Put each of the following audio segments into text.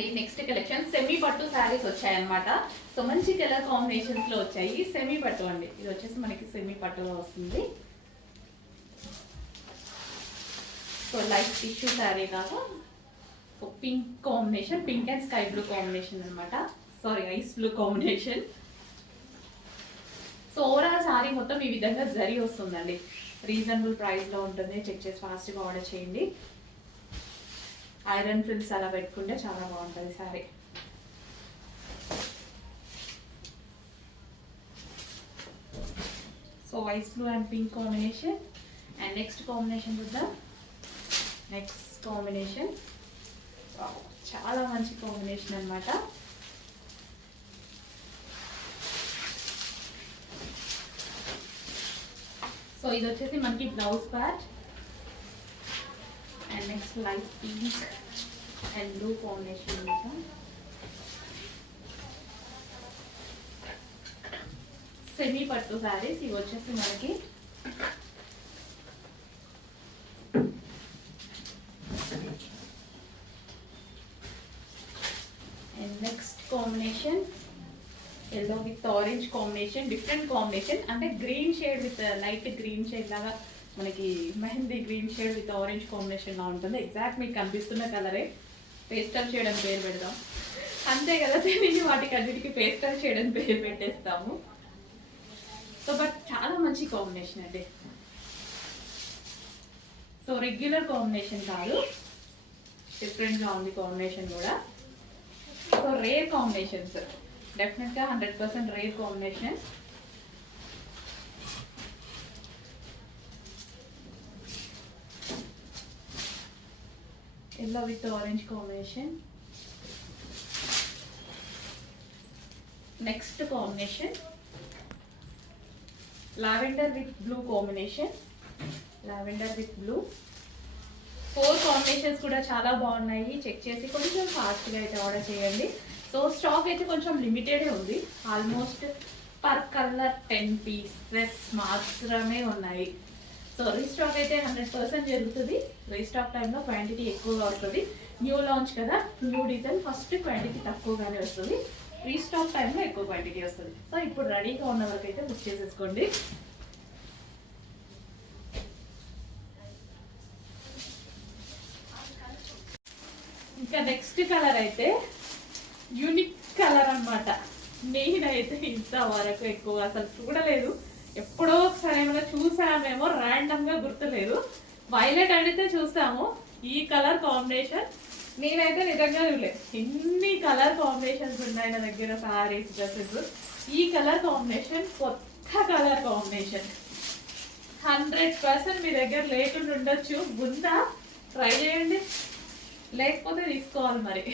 అండి next collection semi పట్టు శారీస్ వచ్చాయన్నమాట. సో మంచి కలర్ కాంబినేషన్స్ లో వచ్చాయి. సెమీ పట్టు అండి, ఇది వచ్చేసి మనకి సెమీ పట్టులో వస్తుంది. సో లైట్ టిష్యూ శారీ లాగా pink combination, pink and sky blue combination అనమాట. Sorry, ice blue combination. So overall sari మొత్తం ఈ విధంగా జరీ వస్తుందండి. రీజనబుల్ ప్రైస్ లో ఉంటుంది. చెక్ చేసి ఫాస్ట్గా ఆర్డర్ చేయండి. ఐరన్ ఫ్రిల్స్ అలా పెట్టుకుంటే చాలా బాగుంటుంది sari. So white blue and pink combination. And next combination చూద్దాం. నెక్స్ట్ కాంబినేషన్ చాలా మంచి కాంబినేషన్ అనమాట. సో ఇది వచ్చేసి మనకి blouse part. And next light pink and blue combination అనమాట. సెమీ పట్టు శారీస్ ఇవి వచ్చేసి మనకి and next combination yellow with orange combination. Different combination అంటే green shade with light green shade లాగా మనకి mehndi green shade with orange combination లా ఉంటుంది. ఎగ్జాక్ట్ మీకు కనిపిస్తున్న కలరే. పేస్టల్ షేడ్ అని పేరు పెడదాం అంతే కదా, తెలియని వాటికి అన్నిటికీ పేస్టల్ షేడ్ అని పేరు పెట్టేస్తాము. సో బట్ చాలా మంచి కాంబినేషన్ అండి. సో రెగ్యులర్ కాంబినేషన్ కాదు, డిఫరెంట్గా ఉంది కాంబినేషన్ కూడా. సో రేర్ కాంబినేషన్స్, డెఫినెట్గా 100% rare combination. Yellow with orange combination. Next combination lavender with blue combination. Lavender with blue. 4 combinations కూడా చాలా బాగున్నాయి. చెక్ చేసి కొంచెం ఫాస్ట్గా అయితే ఆర్డర్ చేయండి. సో స్టాక్ అయితే కొంచెం లిమిటెడే ఉంది. ఆల్మోస్ట్ పర్ కలర్ 10 పీసెస్ మాత్రమే ఉన్నాయి. సో రీస్టాక్ అయితే 100% జరుగుతుంది. రీస్టాక్ టైంలో క్వాంటిటీ ఎక్కువగా వస్తుంది. న్యూ లాంచ్ కదా, న్యూ డిజైన్, ఫస్ట్ క్వాంటిటీ తక్కువగానే వస్తుంది. రీస్టాక్ టైంలో ఎక్కువ క్వాంటిటీ వస్తుంది. సో ఇప్పుడు రెడీగా ఉన్న వరకు అయితే బుక్ చేసేసుకోండి. ఇంకా నెక్స్ట్ కలర్ అయితే యూనిక్ కలర్ అనమాట. నేనైతే ఇంతవరకు ఎక్కువ అసలు చూడలేదు. ఎప్పుడో ఒకసారి ఏమైనా చూసామేమో, ర్యాండమ్గా గుర్తులేదు. వైలెట్ అడిగితే చూసాము. ఈ కలర్ కాంబినేషన్ నేనైతే నిజంగా చూడలేదు. ఎన్ని కలర్ కాంబినేషన్స్ ఉన్నాయి నా దగ్గర సారీస్, డ్రెస్సెస్. ఈ కలర్ కాంబినేషన్ కొత్త కలర్ కాంబినేషన్. 100% మీ దగ్గర లేకుండా ఉండొచ్చు. ఉందా? ట్రై చేయండి. లేకపోతే తీసుకోవాలి మరి,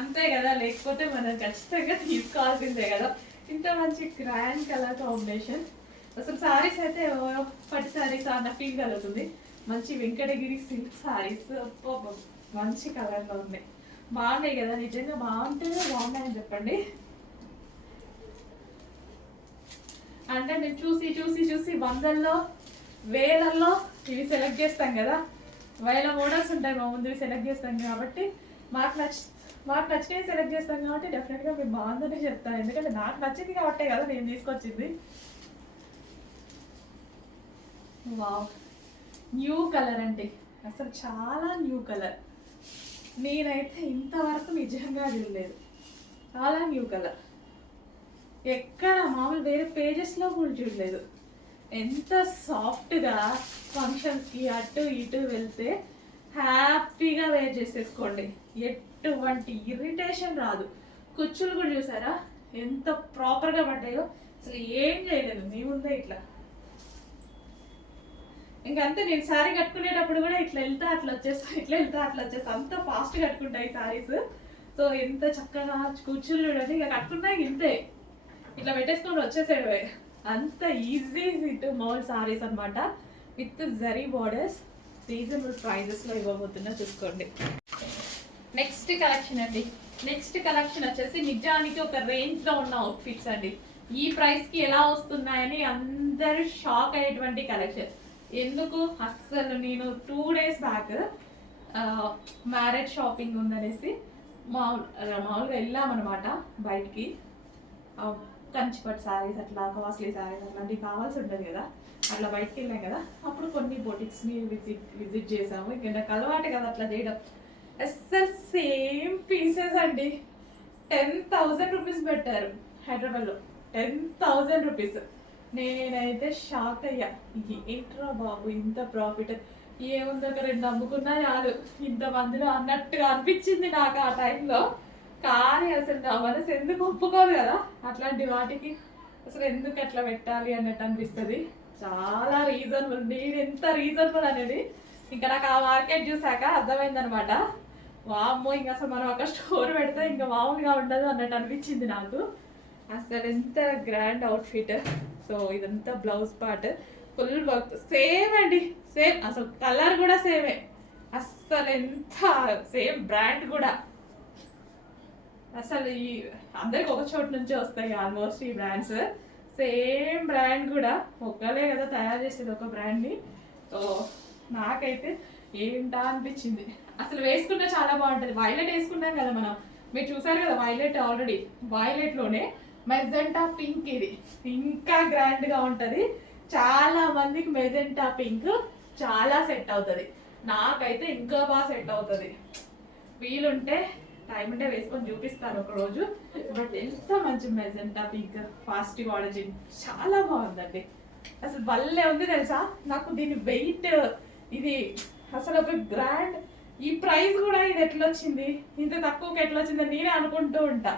అంతే కదా. లేకపోతే మనం ఖచ్చితంగా తీసుకోవాల్సిందే కదా. ఇంత మంచి గ్రాండ్ కలర్ కాంబినేషన్. అసలు సారీస్ అయితే పట్టు సారీస్ అన్న ఫీల్ కలుగుతుంది. మంచి వెంకటగిరి సిల్క్ సారీస్ మంచి కలర్లో ఉన్నాయి. బాగున్నాయి కదా, నిజంగా బాగుంటేనే బాగున్నాయని చెప్పండి. అంటే నేను చూసి చూసి చూసి వందల్లో వేలల్లో ఇవి సెలెక్ట్ చేస్తాం కదా. వేల మోడల్స్ ఉంటాయి మా ముందు, సెలెక్ట్ చేస్తాం కాబట్టి మాకు నచ్చినవి సెలెక్ట్ చేస్తాం కాబట్టి డెఫినెట్గా మీరు బాగుందనే చెప్తాను. ఎందుకంటే నాకు నచ్చింది కాబట్టే కదా నేను తీసుకొచ్చింది. వావ్, న్యూ కలర్ అండి. అసలు చాలా న్యూ కలర్. నేనైతే ఇంతవరకు నిజంగా చూడలేదు. చాలా న్యూ కలర్. ఎక్కడ మామూలు వేరే పేజెస్లో కూడా చూడలేదు. ఎంత సాఫ్ట్గా ఫంక్షన్స్కి అటు ఇటు వెళ్తే హ్యాపీగా వేర్ చేసేసుకోండి. ఎటువంటి ఇరిటేషన్ రాదు. కుచ్చులు కూడా చూసారా ఎంత ప్రాపర్గా పడ్డాయో. అసలు ఏం చేయలేదు మీ ముందే ఇట్లా. ఇంకంతే, నేను శారీ కట్టుకునేటప్పుడు కూడా ఇట్లా వెళ్తా అట్లా వచ్చేస్తా, ఇట్లా వెళ్తా అట్లా వచ్చేస్తా. అంత ఫాస్ట్ కట్టుకుంటాయి శారీస్. సో ఎంత చక్కగా కుచ్చులు చూడండి. ఇక కట్టుకున్నాయి ఇంతే, ఇట్లా పెట్టేసుకొని వచ్చేసేయడమే. అంత ఈజీ టు మోల్ సారీస్ అనమాట. With zari borders. రీజనబుల్ ప్రైజెస్లో ఇవ్వబోతున్నా, చూసుకోండి. నెక్స్ట్ కలెక్షన్ అండి. నెక్స్ట్ కలెక్షన్ వచ్చేసి నిజానికి ఒక రేంజ్లో ఉన్న అవుట్ఫిట్స్ అండి. ఈ ప్రైస్కి ఎలా వస్తున్నాయని అందరూ షాక్ అయ్యేటువంటి కలెక్షన్. ఎందుకు అస్సలు నేను 2 days బ్యాక్ మ్యారేజ్ షాపింగ్ ఉందనేసి మామూలుగా వెళ్ళామన్నమాట బయటికి. కంచిపట్టు శారీస్ అట్లా కాస్ట్లీ శారీస్ అట్లాంటివి కావాల్సి ఉంటుంది కదా, అట్లా బయటికి వెళ్ళాం కదా, అప్పుడు కొన్ని బొటిక్స్ని విజిట్ చేసాము. ఇంకా నాకు అలవాటు కదా అట్లా చేయడం. అస్సలు సేమ్ పీసెస్ అండి, 10,000 రూపీస్ పెట్టారు హైదరాబాద్లో, 10,000 రూపీస్. నేనైతే షాక్ అయ్యా, ఏంట్రా బాబు ఇంత ప్రాఫిట్, ఏముందో ఒక 2 అమ్ముకున్నా చాలు ఇంతమందిలో అన్నట్టుగా అనిపించింది నాకు ఆ టైంలో. కానీ అసలు నా మనసు ఎందుకు ఒప్పుకోదు కదా అట్లాంటి వాటికి, అసలు ఎందుకు అట్లా పెట్టాలి అన్నట్టు అనిపిస్తుంది. చాలా రీజనబుల్, నేను ఎంత రీజనబుల్ అనేది ఇంకా నాకు ఆ మార్కెట్ చూసాక అర్థమైందనమాట. వామ్మో, ఇంకా అసలు మనం ఒక స్టోర్ పెడితే ఇంకా మామూలుగా ఉండదు అన్నట్టు అనిపించింది నాకు. అసలు ఎంత గ్రాండ్ అవుట్ఫిట్. సో ఇదంతా blouse part, full work, same అండి, సేమ్. అసలు కలర్ కూడా సేమే, అస్సలు ఎంత సేమ్ బ్రాండ్ కూడా. అసలు ఈ అందరికి ఒక చోటు నుంచే వస్తాయి ఆల్మోస్ట్ ఈ బ్రాండ్స్. సేమ్ బ్రాండ్ కూడా, ఒక్కలే కదా తయారు చేసేది ఒక బ్రాండ్ని. సో నాకైతే ఏంటా అనిపించింది. అసలు వేసుకున్నా చాలా బాగుంటుంది. వైలెట్ వేసుకున్నాం కదా మనం, మీరు చూసారు కదా వైలెట్, ఆల్రెడీ వైలెట్లోనే మెజెంటా పింక్, ఇది ఇంకా గ్రాండ్గా ఉంటుంది. చాలా మందికి మెజెంటా పింక్ చాలా సెట్ అవుతుంది, నాకైతే ఇంకా బాగా సెట్ అవుతుంది. వీలుంటే టైం ఉంటే వేసుకొని చూపిస్తాను ఒక రోజు. బట్ ఎంత మంచి మెజెంటా పింక్ ఫాస్టివ్ ఆరిజిన్, చాలా బాగుందండి. అసలు భలే ఉంది తెలుసా. నాకు దీని వెయిట్, ఇది అసలు ఒక గ్రాండ్, ఈ ప్రైస్ కూడా ఇది ఎట్లా వచ్చింది, ఇంత తక్కువకి ఎట్లా వచ్చిందని నేనే అనుకుంటూ ఉంటా.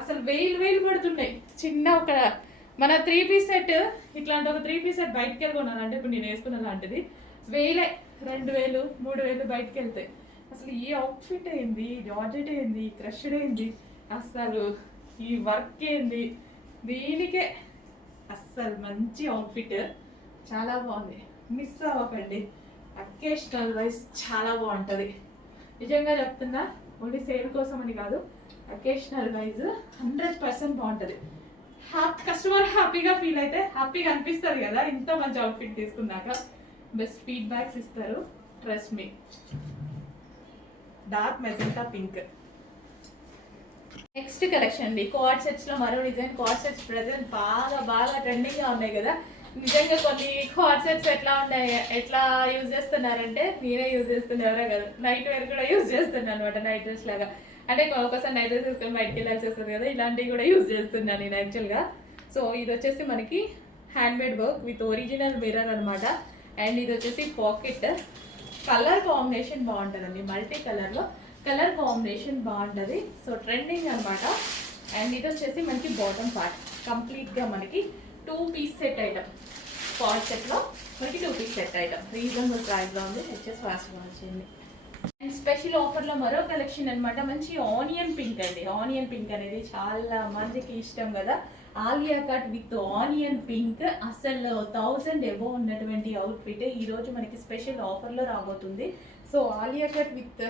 అసలు వేలు పడుతున్నాయి. చిన్న ఒక మన 3 పీస్ సెట్, ఇట్లాంటి ఒక 3 పీస్ సెట్ బయటకు వెళ్ళి కొన్నాను అంటే, ఇప్పుడు నేను వేసుకున్న లాంటిది 1000, 2000, 3000 బయటకు వెళ్తాయి. అసలు ఈ అవుట్ఫిట్ ఏంది, జార్జెట్ ఏంది, క్రష్డ్ ఏంది, అసలు ఈ వర్క్ ఏంది, దీనికే అస్సలు మంచి అవుట్ఫిట్, చాలా బాగుంది. మిస్ అవ్వకండి, అకేషనల్ వైజ్ చాలా బాగుంటుంది. నిజంగా చెప్తున్నా, ఓన్లీ సేల్ కోసం అని కాదు, అకేషనల్ వైజ్ 100% బాగుంటుంది. కస్టమర్ హ్యాపీగా ఫీల్ అయితే హ్యాపీగా అనిపిస్తుంది కదా, ఇంత మంచి అవుట్ఫిట్ తీసుకున్నాక. బెస్ట్ ఫీడ్బ్యాక్స్ ఇస్తారు, trust me. Dark magenta pink. Next collection అండి, కోఆర్డ్ సెట్స్ లో మరో డిజైన్. కోఆర్డ్ సెట్స్ ప్రెసెంట్ బాగా ట్రెండింగ్ గా ఉన్నాయి కదా. నిజంగా కొన్ని కోఆర్డ్ సెట్స్ ఎట్లా యూజ్ చేస్తున్నారంటే, నేనే యూజ్ చేస్తున్నా, ఎవరో కదా, నైట్ వేర్ కూడా యూజ్ చేస్తున్నాను అనమాట, నైట్ డ్రెస్ లాగా. అంటే ఒకసారి నైట్ డ్రెస్ వేసుకొని బయటకి వెళ్ళాల్సి వస్తుంది కదా, ఇలాంటివి కూడా యూజ్ చేస్తున్నాను నేను యాక్చువల్గా. సో ఇది వచ్చేసి మనకి handmade work with original mirror అనమాట. అండ్ ఇది వచ్చేసి పాకెట్. కలర్ కాంబినేషన్ బాగుంటుందండి, మల్టీ కలర్లో కలర్ కాంబినేషన్ బాగుంటుంది. సో ట్రెండింగ్ అనమాట. అండ్ ఇది వచ్చేసి మనకి బాటమ్ పార్ట్, కంప్లీట్గా మనకి 2 పీస్ సెట్ ఐటమ్. కాల్ సెట్లో మనకి 2 పీస్ సెట్ ఐటమ్, రీజనబుల్ ప్రైస్లో ఉంది. వచ్చేసి ఫాస్ట్గా వచ్చింది. అండ్ స్పెషల్ ఆఫర్లో మరో కలెక్షన్ అనమాట, మంచి ఆనియన్ పింక్ అండి. ఆనియన్ పింక్ అనేది చాలా మందికి ఇష్టం కదా. Alia cut with onion pink, అసలు 1000 ఎబో ఉన్నటువంటి అవుట్ఫిట్ ఈరోజు మనకి స్పెషల్ ఆఫర్లో రాబోతుంది. So Alia cut with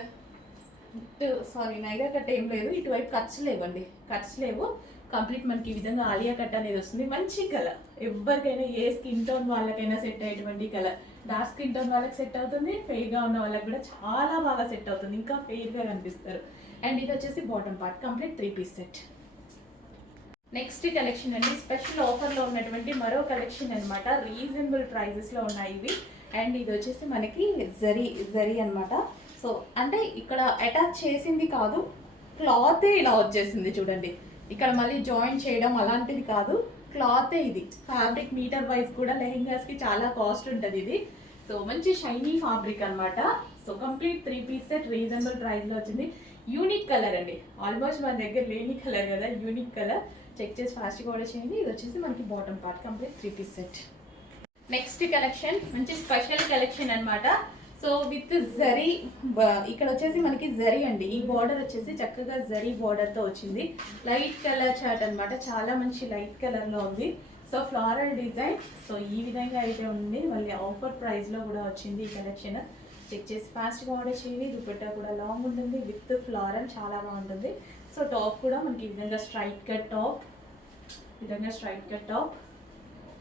Naira cut ఏం లేదు, ఇటువైపు కట్స్ లేవండి, కట్స్ లేవు. కంప్లీట్ మనకి ఈ విధంగా ఆలియా కట్ అనేది వస్తుంది. మంచి కలర్, ఎవరికైనా ఏ స్కిన్ టోన్ వాళ్ళకైనా సెట్ అయ్యేటువంటి కలర్. డార్క్ స్కిన్ టోన్ వాళ్ళకి సెట్ అవుతుంది, ఫెయిర్గా ఉన్న వాళ్ళకి కూడా చాలా బాగా సెట్ అవుతుంది, ఇంకా ఫెయిర్గా కనిపిస్తారు. అండ్ ఇది వచ్చేసి bottom part, complete 3 piece set. Next collection అండి, స్పెషల్ ఆఫర్లో ఉన్నటువంటి మరో కలెక్షన్ అనమాట. రీజనబుల్ ప్రైజెస్లో ఉన్నాయి ఇవి. అండ్ ఇది వచ్చేసి మనకి జరీ అనమాట. సో అంటే ఇక్కడ అటాచ్ చేసింది కాదు, క్లాతే ఇలా వచ్చేసింది చూడండి. ఇక్కడ మళ్ళీ జాయిన్ చేయడం అలాంటిది కాదు, క్లాతే ఇది. ఫ్యాబ్రిక్ మీటర్ వైజ్ కూడా లెహెంగాస్కి చాలా కాస్ట్ ఉంటుంది ఇది. సో మంచి షైనీ ఫ్యాబ్రిక్ అనమాట. So complete 3 piece set reasonable ప్రైస్లో వచ్చింది. యూనిక్ కలర్ అండి, ఆల్మోస్ట్ మన దగ్గర లేని కలర్ కదా, యూనిక్ కలర్. చెక్ చేసి ఫాస్ట్గా ఆర్డర్ చేయండి. ఇది వచ్చేసి మనకి bottom part, complete 3 piece set. Next collection మంచి స్పెషల్ కలెక్షన్ అనమాట. సో విత్ జరీ, ఇక్కడ వచ్చేసి మనకి జరీ అండి. ఈ బార్డర్ వచ్చేసి చక్కగా జరీ బార్డర్తో వచ్చింది. లైట్ కలర్ చార్ట్ అనమాట, చాలా మంచి లైట్ కలర్లో ఉంది. So floral design. సో ఈ విధంగా అయితే ఉంది, మళ్ళీ ఆఫర్ ప్రైస్లో కూడా వచ్చింది ఈ కలెక్షన్. చెక్ చేసి ఫాస్ట్గా ఆర్డర్ చేయండి. దుపట్టా కూడా లాంగ్ ఉంటుంది విత్ ఫ్లోరల్, చాలా బాగుంటుంది. సో టాప్ కూడా మనకి ఈ విధంగా straight cut top,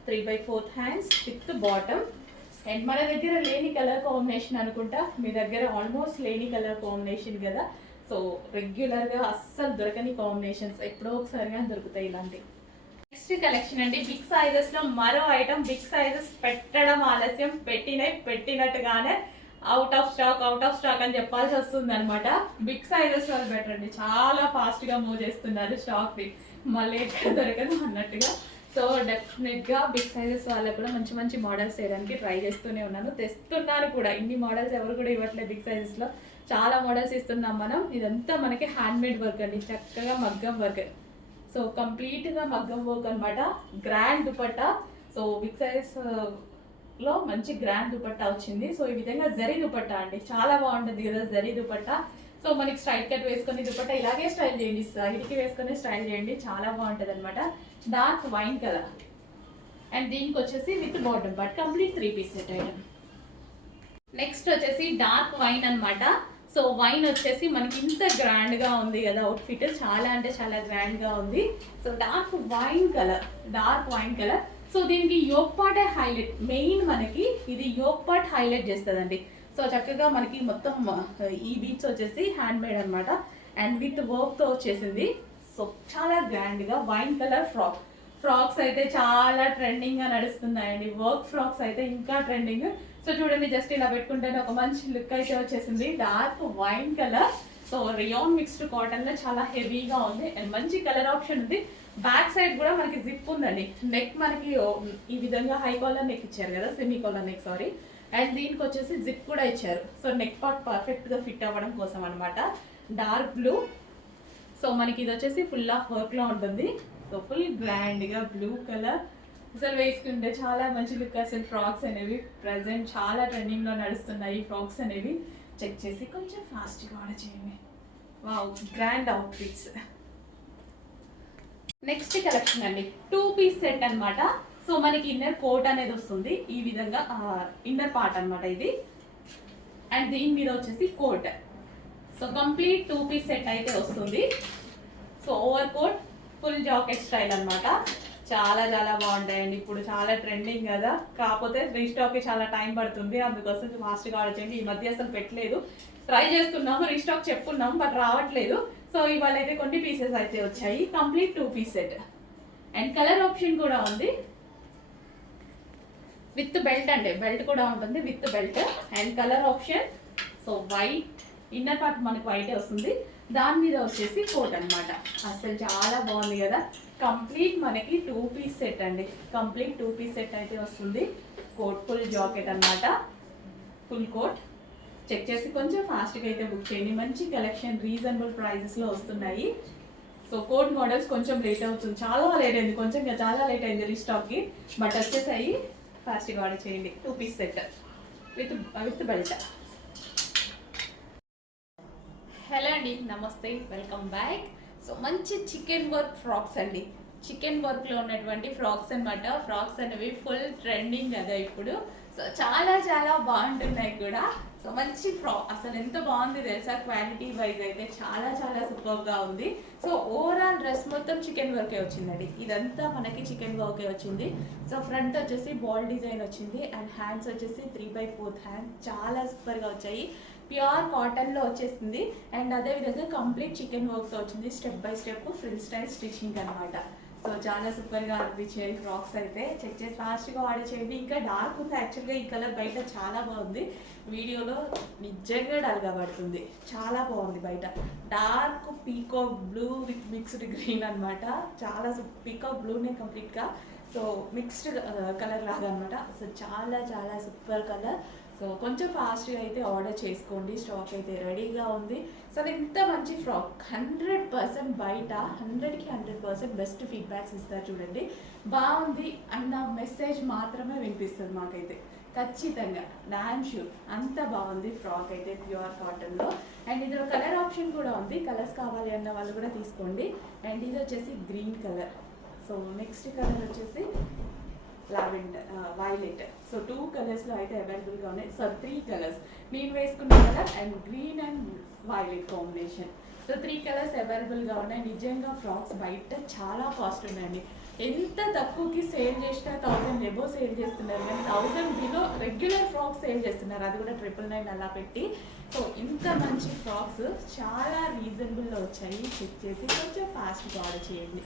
3/4 hands with bottom. And మన దగ్గర లేని కలర్ కాంబినేషన్ అనుకుంటా, మీ దగ్గర ఆల్మోస్ట్ లేని కలర్ కాంబినేషన్ కదా. సో రెగ్యులర్గా అస్సలు దొరకని కాంబినేషన్స్, ఎప్పుడో ఒకసారిగా దొరుకుతాయి ఇలాంటి. నెక్స్ట్ కలెక్షన్ అండి, బిగ్ సైజెస్ లో మరో ఐటమ్. బిగ్ సైజెస్ పెట్టడం ఆలస్యం, పెట్టినట్టుగానే అవుట్ ఆఫ్ స్టాక్ అని చెప్పాల్సి వస్తుంది అనమాట. బిగ్ సైజెస్ వాళ్ళు పెట్టండి, చాలా ఫాస్ట్ గా మూవ్ చేస్తున్నారు స్టాక్ ని, మళ్ళీ ఎక్కడ దొరకదు అన్నట్టుగా. సో డెఫినెట్ గా బిగ్ సైజెస్ వాళ్ళకు కూడా మంచి మంచి మోడల్స్ చేయడానికి ట్రై చేస్తూనే ఉన్నాను, తెస్తున్నాను కూడా. ఇన్ని మోడల్స్ ఎవరు కూడా ఇవ్వట్లేదు బిగ్ సైజెస్ లో, చాలా మోడల్స్ ఇస్తున్నాం మనం. ఇదంతా మనకి హ్యాండ్ మేడ్ వర్క్ అండి, చక్కగా మగ్గం వర్క్. సో కంప్లీట్ గా మగ్గం వర్క్ అనమాట. Grand dupatta. So big size లో మంచి గ్రాండ్ దుపట్టా వచ్చింది. సో ఈ విధంగా జరీ దుపట్టా అండి, చాలా బాగుంటుంది కదా జరీ దుపట్టా. సో మనకి స్ట్రైట్ కట్ వేసుకొని దుపట్టా ఇలాగే స్టైల్ చేయండి, సైడ్కి వేసుకొని స్టైల్ చేయండి, చాలా బాగుంటుంది అనమాట. డార్క్ వైన్ కలర్ అండ్ దీనికి వచ్చేసి with bottom but complete 3 piece set item. Next వచ్చేసి డార్క్ వైన్ అనమాట. సో వైన్ వచ్చేసి మనకి ఇంత గ్రాండ్ గా ఉంది కదా అవుట్ఫిట్, చాలా అంటే చాలా గ్రాండ్ గా ఉంది. So dark wine colour. So దీనికి యోక్ పార్ట్ హైలైట్, మెయిన్ మనకి ఇది యోక్ పార్ట్ హైలైట్ చేస్తుందండి. సో చక్కగా మనకి మొత్తం ఈ బీట్స్ వచ్చేసి హ్యాండ్ మేడ్ అనమాట అండ్ విత్ వర్క్ తో వచ్చేసింది. సో చాలా గ్రాండ్ గా వైన్ కలర్ ఫ్రాక్స్ అయితే చాలా ట్రెండింగ్ గా నడుస్తున్నాయండి. వర్క్ ఫ్రాక్స్ అయితే ఇంకా ట్రెండింగ్. సో చూడండి, జస్ట్ ఇలా పెట్టుకుంటేనే ఒక మంచి లుక్ అయితే వచ్చేసింది. Dark wine colour. So rayon mixed cotton లో చాలా హెవీగా ఉంది అండ్ మంచి కలర్ ఆప్షన్ ఉంది. బ్యాక్ సైడ్ కూడా మనకి జిప్ ఉందండి. నెక్ మనకి ఈ విధంగా హై కాలర్ నెక్ ఇచ్చారు కదా, semi collar neck sorry. And దీనికి వచ్చేసి జిప్ కూడా ఇచ్చారు. సో నెక్ పార్ట్ పర్ఫెక్ట్ గా ఫిట్ అవ్వడం కోసం అనమాట. Dark blue. సో మనకి ఇది వచ్చేసి ఫుల్ ఆఫ్ వర్క్ లో ఉంటుంది. సో ఫుల్ గ్రాండ్ గా బ్లూ కలర్ అసలు వేసుకుంటే చాలా మంచి లుక్. అసలు ఫ్రాక్స్ అనేవి ప్రెసెంట్ చాలా ట్రెండింగ్ లో నడుస్తున్నాయి ఫ్రాక్స్ అనేవి. చెక్ చేసి కొంచెం ఫాస్ట్ గా ఆర్డర్ చేయండి. Wow, grand outfits. Next collection అండి, 2 పీస్ సెట్ అనమాట. సో మనకి ఇన్నర్ కోట్ అనేది వస్తుంది ఈ విధంగా, ఇన్నర్ పార్ట్ అనమాట ఇది. అండ్ దీని మీద వచ్చేసి coat. So complete 2 piece set అయితే వస్తుంది. So over coat full jacket style అనమాట. చాలా చాలా బాగుంటాయండి, ఇప్పుడు చాలా ట్రెండింగ్ కదా. కాకపోతే రీస్టాక్ కి చాలా టైం పడుతుంది, అందుకోసం ఫాస్ట్గా ఆర్డర్ చేయండి. ఈ మధ్య అసలు పెట్టలేదు, ట్రై చేస్తున్నాము, రీస్టాక్ చెప్పుకున్నాము బట్ రావట్లేదు. సో ఇవాళ అయితే కొన్ని పీసెస్ అయితే వచ్చాయి. Complete 2 piece set and colour option కూడా ఉంది. విత్ బెల్ట్ అండి, బెల్ట్ కూడా ఉంటుంది with belt and colour option. So white, inner part మనకి వైటే వస్తుంది, దాని మీద వచ్చేసి కోట్ అనమాట. అసలు చాలా బాగుంది కదా. కంప్లీట్ మనకి 2 పీస్ సెట్ అండి, కంప్లీట్ 2 పీస్ సెట్ అయితే వస్తుంది. కోట్ ఫుల్ జాకెట్ అనమాట, ఫుల్ కోట్. చెక్ చేసి కొంచెం ఫాస్ట్గా అయితే బుక్ చేయండి. మంచి కలెక్షన్ రీజనబుల్ ప్రైజెస్లో వస్తున్నాయి. సో కోట్ మోడల్స్ కొంచెం లేట్ అవుతుంది, చాలా లేట్ అయింది, కొంచెం చాలా లేట్ అయింది రీస్టాక్కి, బట్ వచ్చేసాయి. ఫాస్ట్గా ఆర్డర్ చేయండి. 2 piece set with belt. Hello అండి, నమస్తే, వెల్కమ్ బ్యాక్. సో మంచి చికెన్ వర్క్ ఫ్రాక్స్ అండి, చికెన్ వర్క్ లో ఉన్నటువంటి ఫ్రాక్స్ అనమాట. ఫ్రాక్స్ అనేవి ఫుల్ ట్రెండింగ్ కదా ఇప్పుడు. సో చాలా చాలా బాగుంటున్నాయి కూడా. సో మంచి ఫ్రాక్, అసలు ఎంత బాగుంది తెలుసా, క్వాలిటీ వైజ్ అయితే చాలా చాలా సూపర్ గా ఉంది. సో ఓవరాల్ డ్రెస్ మొత్తం చికెన్ వర్కే వచ్చిందండి, ఇదంతా మనకి చికెన్ వర్కే వచ్చింది. సో ఫ్రంట్ వచ్చేసి బాల్ డిజైన్ వచ్చింది అండ్ హ్యాండ్స్ వచ్చేసి 3/4 హ్యాండ్, చాలా సూపర్ గా వచ్చాయి. ప్యూర్ కాటన్ లో వచ్చేసింది అండ్ అదే విధంగా కంప్లీట్ చికెన్ వర్క్ తో వచ్చింది. Step by step frill style stitching అనమాట. సో చాలా సూపర్ గా అనిపించాయి ఫ్రాక్స్ అయితే. చెక్ చేసి ఫాస్ట్ గా ఆర్డర్ చేయండి. ఇంకా డార్క్ ఉంది యాక్చువల్గా, ఈ కలర్ బయట చాలా బాగుంది, వీడియోలో నిజంగా డల్గా పడుతుంది, చాలా బాగుంది బయట. Dark peacock blue with mixed green అనమాట. చాలా పీకాక్ బ్లూనే కంప్లీట్ గా, సో మిక్స్డ్ కలర్ లాగా అనమాట. సో చాలా చాలా సూపర్ కలర్. సో కొంచెం ఫాస్ట్గా అయితే ఆర్డర్ చేసుకోండి, స్టాక్ అయితే రెడీగా ఉంది. సో ఇంత మంచి ఫ్రాక్ 100% బయట 100కి 100% బెస్ట్ ఫీడ్బ్యాక్స్ ఇస్తారు చూడండి. బాగుంది అన్న మెసేజ్ మాత్రమే వినిపిస్తుంది మాకైతే ఖచ్చితంగా, డామ్ షూర్. అంత బాగుంది ఫ్రాక్ అయితే ప్యూర్ కాటన్లో. అండ్ ఇందులో కలర్ ఆప్షన్ కూడా ఉంది, కలర్స్ కావాలి అన్న వాళ్ళు కూడా తీసుకోండి. అండ్ ఇది వచ్చేసి green colour. So next colour వచ్చేసి లావెండర్, వైలెట్. సో 2 కలర్స్లో అయితే అవైలబుల్గా ఉన్నాయి. సో 3 కలర్స్, నేను వేసుకున్న colour and green and violet combination. So 3 colours అవైలబుల్గా ఉన్నాయి. నిజంగా ఫ్రాక్స్ బయట చాలా కాస్ట్ ఉన్నాయండి, ఎంత తక్కువకి సేల్ చేసినా 1000 ఎబో సేల్ చేస్తున్నారు, కానీ 1000 బిలో రెగ్యులర్ ఫ్రాక్స్ సేల్ చేస్తున్నారు, అది కూడా 999 అలా పెట్టి. సో ఇంత మంచి ఫ్రాక్స్ చాలా రీజనబుల్లో వచ్చాయి. చెక్ చేసి కొంచెం ఫాస్ట్గా ఆర్డర్ చేయండి.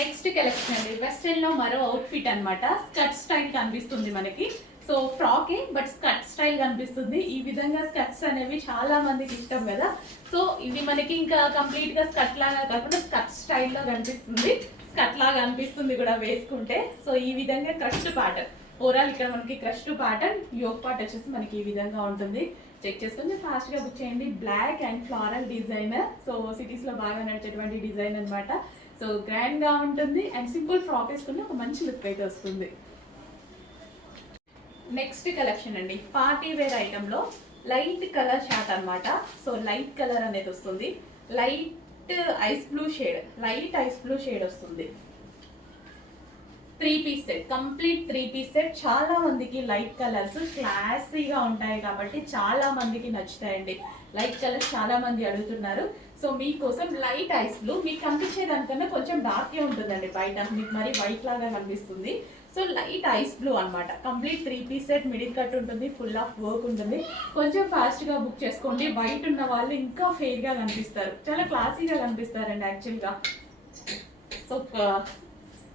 నెక్స్ట్ కలెక్షన్ అండి, వెస్ట్రన్ లో మరో అవుట్ఫిట్ అనమాట. స్కర్ట్ స్టైల్ కనిపిస్తుంది మనకి. సో ఫ్రాకే బట్ స్కర్ట్ స్టైల్ కనిపిస్తుంది. ఈ విధంగా స్కర్ట్స్ అనేవి చాలా మందికి ఇష్టం కదా. సో ఇది మనకి ఇంకా కంప్లీట్ గా స్కర్ట్ లాగా కాకుండా స్కర్ట్ స్టైల్లో కనిపిస్తుంది, స్కర్ట్ లాగా అనిపిస్తుంది కూడా వేసుకుంటే. సో ఈ విధంగా క్రష్డ్ ప్యాటర్న్, ఓవరాల్ ఇక్కడ మనకి క్రష్డ్ ప్యాటర్న్, యోక్ పార్ట్ వచ్చేసి మనకి ఈ విధంగా ఉంటుంది. చెక్ చేసుకొని ఫాస్ట్ గా బుక్ చేయండి. Black and floral designer, so cities లో బాగా నడిచేటువంటి డిజైన్ అనమాట. సో గ్రాండ్ గా ఉంటుంది అండ్ సింపుల్ ఫ్రాక్ వేసుకుని ఒక మంచి లుక్ అయితే వస్తుంది. నెక్స్ట్ కలెక్షన్ అండి, పార్టీ వేర్ ఐటమ్ లో లైట్ కలర్ షార్ట్ అనమాట. సో లైట్ కలర్ అనేది వస్తుంది, light ice blue shade, light ice blue shade వస్తుంది. 3 piece set, complete 3 piece set. చాలా మందికి లైట్ కలర్స్ క్లాసీగా ఉంటాయి కాబట్టి చాలా మందికి నచ్చుతాయండి. లైట్ కలర్స్ చాలా మంది అడుగుతున్నారు. సో మీకోసం లైట్ ఐస్ బ్లూ, మీకు కనిపించే దానికన్నా కొంచెం డార్క్ ఉంటుందండి బయట, మీకు మరి వైట్ లాగా కనిపిస్తుంది. సో లైట్ ఐస్ బ్లూ అనమాట. Complete 3 piece set, middle cut ఉంటుంది, ఫుల్ ఆఫ్ వర్క్ ఉంటుంది. కొంచెం ఫాస్ట్ గా బుక్ చేసుకోండి. వైట్ ఉన్న వాళ్ళు ఇంకా ఫెయిర్ గా కనిపిస్తారు, చాలా క్లాసీగా కనిపిస్తారండి యాక్చువల్గా. సో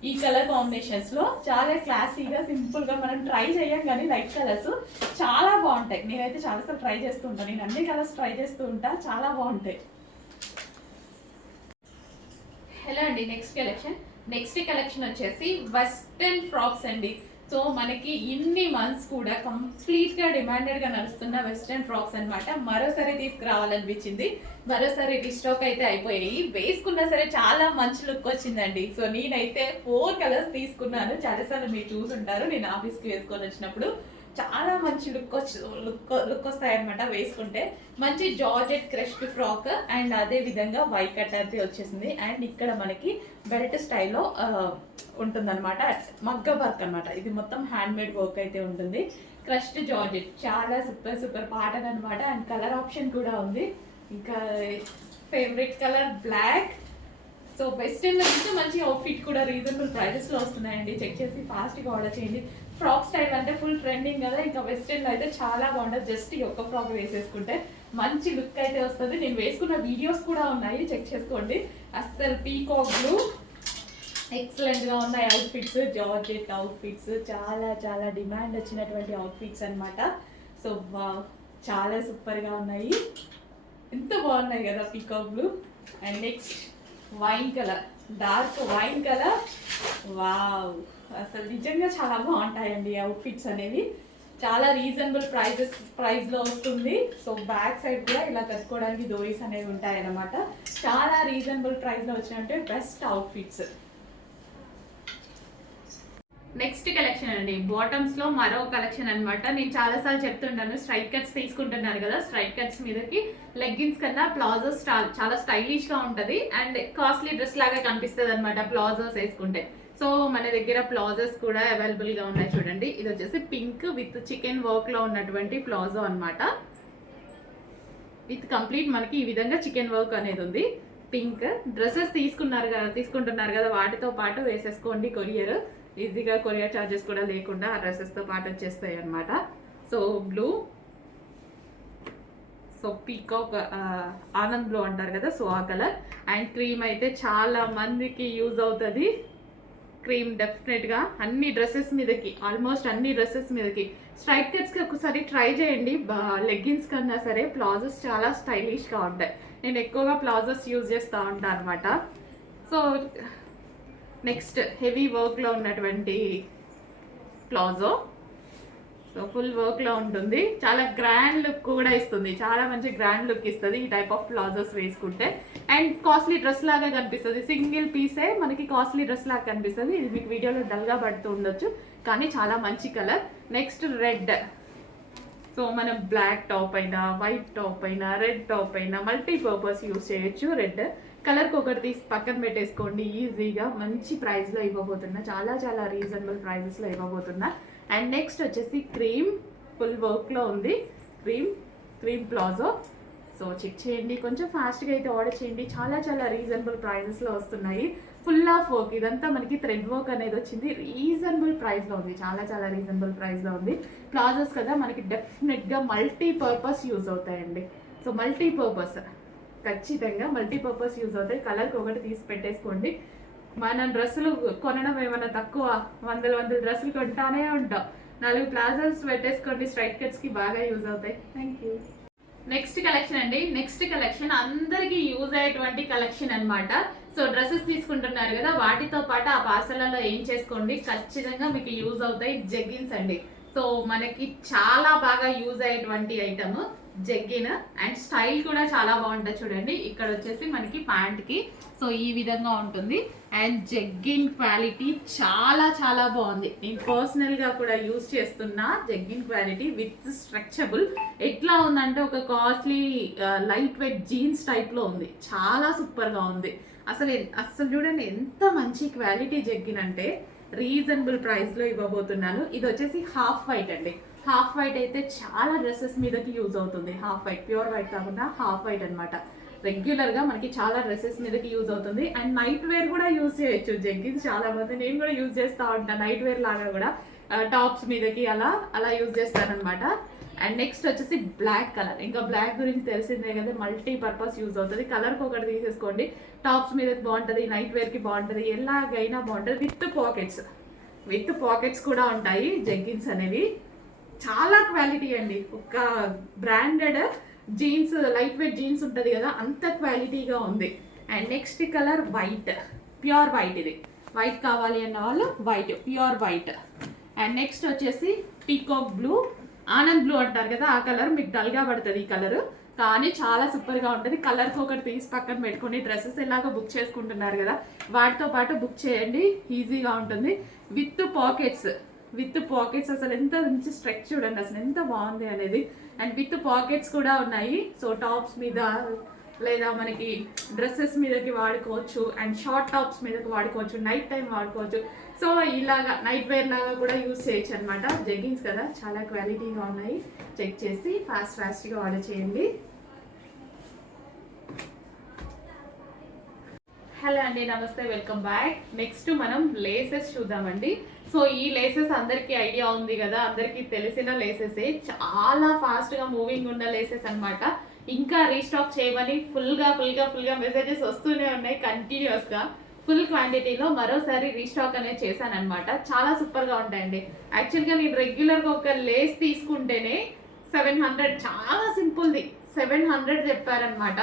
ఈ కలర్ కాంబినేషన్స్ లో చాలా క్లాసీగా సింపుల్ గా మనం ట్రై చేయం, కానీ లైట్ కలర్స్ చాలా బాగుంటాయి. నేనైతే చాలాసార్లు ట్రై చేస్తూ ఉంటాను, నేను అన్ని కలర్స్ ట్రై చేస్తూ ఉంటా, చాలా బాగుంటాయి. హలో అండి, నెక్స్ట్ కలెక్షన్ వచ్చేసి వెస్టర్న్ ఫ్రాక్స్ అండి. సో మనకి ఇన్ని మంత్స్ కూడా కంప్లీట్ గా డిమాండెడ్ గా నడుస్తున్న వెస్టర్న్ ఫ్రాక్స్ అనమాట. మరోసారి తీసుకురావాలనిపించింది, మరోసారి రీస్టాక్ అయితే అయిపోయాయి. వేసుకున్నా సరే చాలా మంచి లుక్ వచ్చిందండి. సో నేనైతే 4 కలర్స్ తీసుకున్నాను, చాలాసార్లు మీరు చూసుంటారు నేను ఆఫీస్కి వేసుకొని వచ్చినప్పుడు. చాలా మంచి లుక్ వస్తాయి అనమాట వేసుకుంటే. మంచి జార్జెట్ క్రష్డ్ ఫ్రాక్ అండ్ అదే విధంగా వైట్ కట్ అయితే వచ్చేసింది. అండ్ ఇక్కడ మనకి బెల్ట్ స్టైల్లో ఉంటుందన్నమాట, మగ్గ వర్క్ అనమాట. ఇది మొత్తం హ్యాండ్ మేడ్ వర్క్ అయితే ఉంటుంది. క్రష్డ్ జార్జెట్, చాలా సూపర్ ప్యాటర్న్ అనమాట. అండ్ కలర్ ఆప్షన్ కూడా ఉంది. ఇంకా favourite colour black. So western నుంచి మంచి అవుట్ఫిట్ కూడా రీజనబుల్ ప్రైజెస్ లో వస్తున్నాయండి. చెక్ చేసి ఫాస్ట్ గా ఆర్డర్ చేయండి. ఫ్రాక్ స్టైల్ అంటే ఫుల్ ట్రెండింగ్ కదా, ఇంకా వెస్టర్న్ లో అయితే చాలా బాగుంటుంది. జస్ట్ ఈ ఒక్క ఫ్రాక్ వేసేసుకుంటే మంచి లుక్ అయితే వస్తుంది. నేను వేసుకున్న వీడియోస్ కూడా ఉన్నాయి, చెక్ చేసుకోండి. అస్సలు పీకాక్ బ్లూ, ఎక్సలెంట్ గా ఉన్నాయి అవుట్ఫిట్స్, జార్జెట్ అవుట్ఫిట్స్, చాలా డిమాండ్ వచ్చినటువంటి అవుట్ఫిట్స్ అనమాట. సో చాలా సూపర్ గా ఉన్నాయి, ఎంత బాగున్నాయి కదా peacock blue. And next wine colour, dark wine colour. Wow, అసలు నిజంగా చాలా బాగుంటాయండి అవుట్ఫిట్స్ అనేవి. చాలా రీజనబుల్ ప్రైస్ లో వస్తుంది. సో బ్యాక్ సైడ్ కూడా ఇలా కట్టుకోవడానికి డోరీస్ అనేవి ఉంటాయి అన్నమాట. చాలా రీజనబుల్ ప్రైస్ లో వచ్చినట్టే బెస్ట్ అవుట్ఫిట్స్. నెక్స్ట్ కలెక్షన్ అండి, బాటమ్స్ లో మరో కలెక్షన్ అనమాట. నేను చాలా సార్లు చెప్తుంటాను, స్ట్రైట్ కట్స్ తీసుకుంటున్నారు కదా, స్ట్రైట్ కట్స్ మీదకి లెగ్గిన్స్ కన్నా ప్లాజోస్ చాలా స్టైలిష్ గా ఉంటది అండ్ కాస్ట్లీ డ్రెస్ లాగా కనిపిస్తుంది అనమాట ప్లాజోస్ వేసుకుంటే. సో మన దగ్గర ప్లాజోస్ కూడా అవైలబుల్ గా ఉన్నాయి చూడండి. ఇది వచ్చేసి పింక్ విత్ చికెన్ వర్క్ లో ఉన్నటువంటి ప్లాజో అనమాట. విత్ కంప్లీట్ మనకి ఈ విధంగా చికెన్ వర్క్ అనేది ఉంది. పింక్ డ్రెస్సెస్ తీసుకుంటున్నారు కదా, వాటితో పాటు వేసేసుకోండి. కొరియర్ ఈజీగా, కొరియర్ ఛార్జెస్ కూడా లేకుండా ఆ డ్రెస్సెస్తో పాటు వచ్చేస్తాయి అనమాట. So blue, so peacock Anand blue అంటారు కదా, సో ఆ కలర్. అండ్ క్రీమ్ అయితే చాలా మందికి యూజ్ అవుతుంది. క్రీమ్ డెఫినెట్గా అన్ని డ్రెస్సెస్ మీదకి, ఆల్మోస్ట్ అన్ని డ్రెస్సెస్ మీదకి. స్ట్రైట్ కట్స్కి ఒకసారి ట్రై చేయండి. లెగ్గిన్స్ కన్నా సరే ప్లాజోస్ చాలా స్టైలిష్గా ఉంటాయి. నేను ఎక్కువగా ప్లాజోస్ యూజ్ చేస్తూ ఉంటాను అనమాట. సో నెక్స్ట్ హెవీ వర్క్లో ఉన్నటువంటి ప్లాజో. సో ఫుల్ వర్క్లో ఉంటుంది, చాలా గ్రాండ్ లుక్ కూడా ఇస్తుంది, చాలా మంచి గ్రాండ్ లుక్ ఇస్తుంది ఈ టైప్ ఆఫ్ ప్లాజోస్ వేసుకుంటే. అండ్ కాస్ట్లీ డ్రెస్ లాగా కనిపిస్తుంది, సింగిల్ పీసే మనకి కాస్ట్లీ డ్రెస్ లాగా కనిపిస్తుంది. ఇది మీకు వీడియోలో డల్గా పడుతూ ఉండొచ్చు, కానీ చాలా మంచి కలర్. Next red. సో మనం బ్లాక్ టాప్ అయినా, వైట్ టాప్ అయినా, రెడ్ టాప్ అయినా మల్టీపర్పస్ యూస్ చేయొచ్చు. రెడ్ కలర్కి ఒకటి తీసి పక్కన పెట్టేసుకోండి, ఈజీగా మంచి ప్రైస్లో ఇవ్వబోతున్నా, చాలా రీజనబుల్ ప్రైజెస్లో ఇవ్వబోతున్నా. అండ్ నెక్స్ట్ వచ్చేసి క్రీమ్, ఫుల్ వర్క్లో ఉంది. Cream palazzo. సో చెక్ చేయండి, కొంచెం ఫాస్ట్గా అయితే ఆర్డర్ చేయండి. చాలా చాలా రీజనబుల్ ప్రైజెస్లో వస్తున్నాయి. ఫుల్ ఆఫ్ వర్క్, ఇదంతా మనకి థ్రెడ్ వర్క్ అనేది వచ్చింది. రీజనబుల్ ప్రైస్లో ఉంది, చాలా చాలా రీజనబుల్ ప్రైస్లో ఉంది. ప్లాజోస్ కదా, మనకి డెఫినెట్గా మల్టీపర్పస్ యూజ్ అవుతాయండి. సో మల్టీపర్పస్, ఖచ్చితంగా మల్టీపర్పస్ యూజ్ అవుతాయి. కలర్కి ఒకటి తీసి పెట్టేసుకోండి. మనం డ్రెస్సులు కొనడం ఏమన్నా తక్కువ, వందల డ్రెస్సులు కొంటానే ఉంటాం. 4 ప్లాజోస్ పెట్టేసుకోండి, స్ట్రైట్ కట్స్కి బాగా యూజ్ అవుతాయి. Thank you. నెక్స్ట్ కలెక్షన్ అండి. నెక్స్ట్ కలెక్షన్ అందరికీ యూజ్ అయ్యేటువంటి కలెక్షన్ అన్నమాట. సో డ్రెస్సెస్ తీసుకుంటున్నారు కదా, వాటితో పాటు ఆ పార్సలలో ఏం చేసుకోండి, ఖచ్చితంగా మీకు యూజ్ అవుతాయి. జెగ్గిన్స్ అండి. సో మనకి చాలా బాగా యూజ్ అయ్యేటువంటి ఐటమ్ జెగ్గిన్, అండ్ స్టైల్ కూడా చాలా బాగుంటుంది. చూడండి, ఇక్కడ వచ్చేసి మనకి ప్యాంట్కి సో ఈ విధంగా ఉంటుంది. అండ్ జెగ్గిన్ క్వాలిటీ చాలా చాలా బాగుంది. నేను పర్సనల్గా కూడా యూజ్ చేస్తున్నా జెగ్గిన్ క్వాలిటీ విత్ స్ట్రెచబుల్. ఎట్లా ఉందంటే ఒక కాస్ట్లీ లైట్ వెయిట్ జీన్స్ టైప్లో ఉంది, చాలా సూపర్గా ఉంది. అసలు చూడండి ఎంత మంచి క్వాలిటీ జెగ్గిన్ అంటే రీజనబుల్ ప్రైస్లో ఇవ్వబోతున్నాను. ఇది వచ్చేసి హాఫ్ వైట్ అండి. హాఫ్ వైట్ అయితే చాలా డ్రెస్సెస్ మీదకి యూజ్ అవుతుంది. హాఫ్ వైట్, ప్యూర్ వైట్ కాకుండా హాఫ్ వైట్ అనమాట. రెగ్యులర్గా మనకి చాలా డ్రెస్సెస్ మీదకి యూజ్ అవుతుంది. అండ్ నైట్ వేర్ కూడా యూజ్ చేయొచ్చు జెగ్గిన్స్. చాలా మంది, నేను కూడా యూజ్ చేస్తూ ఉంటాను నైట్ వేర్ లాగా కూడా, టాప్స్ మీదకి అలా యూజ్ చేస్తానమాట. అండ్ నెక్స్ట్ వచ్చేసి బ్లాక్ కలర్. ఇంకా బ్లాక్ గురించి తెలిసిందే కదా, మల్టీపర్పస్ యూజ్ అవుతుంది. కలర్కి ఒకటి తీసేసుకోండి, టాప్స్ మీదకి బాగుంటుంది, నైట్ వేర్కి బాగుంటుంది, ఎలాగైనా బాగుంటుంది. విత్ పాకెట్స్ కూడా ఉంటాయి జెగ్గిన్స్ అనేవి. చాలా క్వాలిటీ అండి. ఒక branded jeans, light weight jeans ఉంటుంది కదా, అంత క్వాలిటీగా ఉంది. And next colour white, pure white. ఇది వైట్ కావాలి అన్న వాళ్ళు white, pure white. And next వచ్చేసి పీకాక్ బ్లూ, ఆనంద్ బ్లూ అంటారు కదా, ఆ కలర్ మీకు డల్గా పడుతుంది ఈ కలర్, కానీ చాలా సూపర్గా ఉంటుంది. కలర్కి ఒకటి తీసి పక్కన పెట్టుకోండి. డ్రెస్సెస్ ఎలాగో బుక్ చేసుకుంటున్నారు కదా, వాటితో పాటు బుక్ చేయండి, ఈజీగా ఉంటుంది. విత్ పాకెట్స్ అసలు ఎంత మంచి స్ట్రెచ్ చూడండి, అసలు ఎంత బాగుంది అనేది. అండ్ విత్ పాకెట్స్ కూడా ఉన్నాయి. సో టాప్స్ మీద లేదా మనకి డ్రెస్సెస్ మీదకి వాడుకోవచ్చు, అండ్ షార్ట్ టాప్స్ మీదకి వాడుకోవచ్చు, నైట్ టైం వాడుకోవచ్చు. సో ఇలాగా నైట్ వేర్ లాగా కూడా యూజ్ చేయొచ్చు అనమాట. జెగ్గిన్స్ కదా, చాలా క్వాలిటీగా ఉన్నాయి. చెక్ చేసి ఫాస్ట్గా ఆర్డర్ చేయండి. హలో అండి, నమస్తే, వెల్కమ్ బ్యాక్. నెక్స్ట్ మనం లేసెస్ చూద్దామండి. సో ఈ లేసెస్ అందరికీ ఐడియా ఉంది కదా, అందరికీ తెలిసిన లేసెసే. చాలా ఫాస్ట్గా మూవింగ్ ఉన్న లేసెస్ అనమాట. ఇంకా రీస్టాక్ చేయమని ఫుల్గా మెసేజెస్ వస్తూనే ఉన్నాయి కంటిన్యూస్గా. ఫుల్ క్వాంటిటీలో మరోసారి రీస్టాక్ అనేది చేశానమాట. చాలా సూపర్గా ఉంటాయండి. యాక్చువల్గా నేను రెగ్యులర్గా ఒక లేస్ తీసుకుంటేనే 700, చాలా సింపుల్ది 700 చెప్పారనమాట.